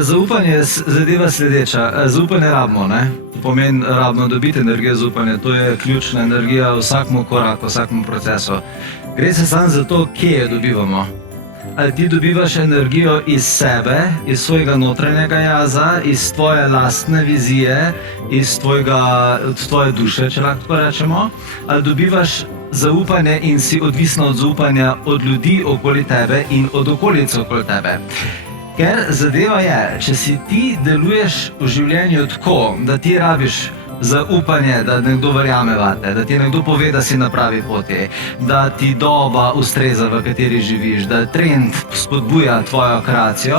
Zaupanje je zadeva sledeča. Zaupanje rabimo, ne? To pomeni, rabimo dobiti energijo zaupanja. To je ključna energija v vsakem koraku, v vsakem procesu. Gre se samo za to, kje jo dobivamo. Ali ti dobivaš energijo iz sebe, iz svojega notranjega jaza, iz tvoje lastne vizije, iz tvoje duše, če lahko tako rečemo, ali dobivaš zaupanje in si odvisna od zaupanja od ljudi okoli tebe in od okolice okoli tebe. Ker zadeva je, če si ti deluješ v življenju tako, da ti rabiš zaupanje, da nekdo verjame vate, da ti nekdo pove, da si na pravi poti, da ti doba ustreza, v kateri živiš, da trend spodbuja tvojo kreacijo,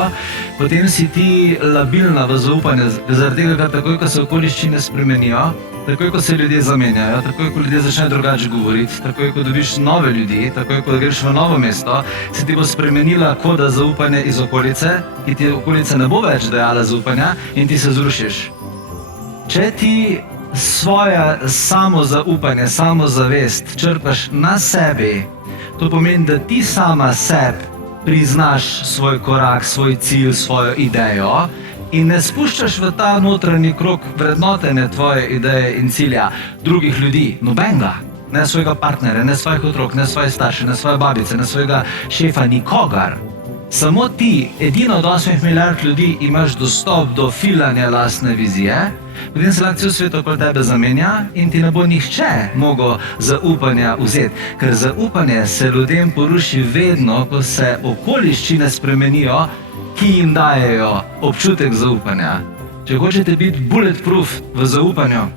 potem si ti labilna v zaupanje, zaradi tega, ker takoj, ko se okoliščine spremenijo, takoj, ko se ljudje zamenjajo, takoj, ko ljudje začnejo drugače govoriti, takoj, ko dobiš nove ljudi, takoj, ko greš v novo mesto, se ti bo spremenila koda zaupanja iz okolice, ki ti okolica ne bo več dajala zaupanja in ti se zrušiš. Če ti svoje samozaupanje, samozavest črpaš na sebi, to pomeni, da ti sama sebi priznaš svoj korak, svoj cilj, svojo idejo in ne spuščaš v ta notranji krog vrednotenja tvoje ideje in cilja drugih ljudi, nobenega. Ne svojega partnerja, ne svojih otrok, ne svoje starše, ne svoje babice, ne svojega šefa, nikogar. Samo ti, edino od 8 milijard ljudi, imaš dostop do filanja lastne vizije, potem se lahko cel svet okoli tebe zamenja in ti ne bo nihče mogel zaupanja vzeti. Ker zaupanje se ljudem poruši vedno, ko se okoliščine spremenijo, ki jim dajejo občutek zaupanja. Če hočete biti bulletproof v zaupanju,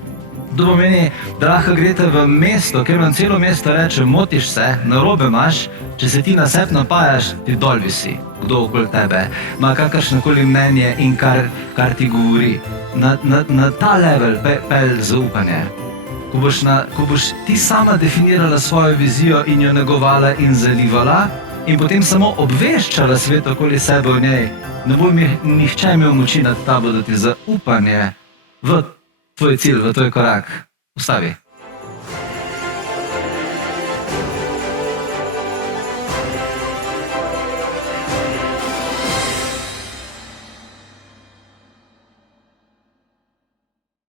to pomeni, da lahko greste v mesto, ker vam celo mesto reče, motiš se, narobe imaš, če se ti na sebi napajaš, ti dol visi, kdo okoli tebe, ima kakršnokoli mnenje in kar ti govori. Na ta level pelj zaupanje. Ko boš ti sama definirala svojo vizijo in jo negovala in zalivala in potem samo obveščala svet okoli sebe o njej, ne bo nihče imel moči nad tabo, da ti zaupanje v tvoj cilj, v tvoj korak ustavi.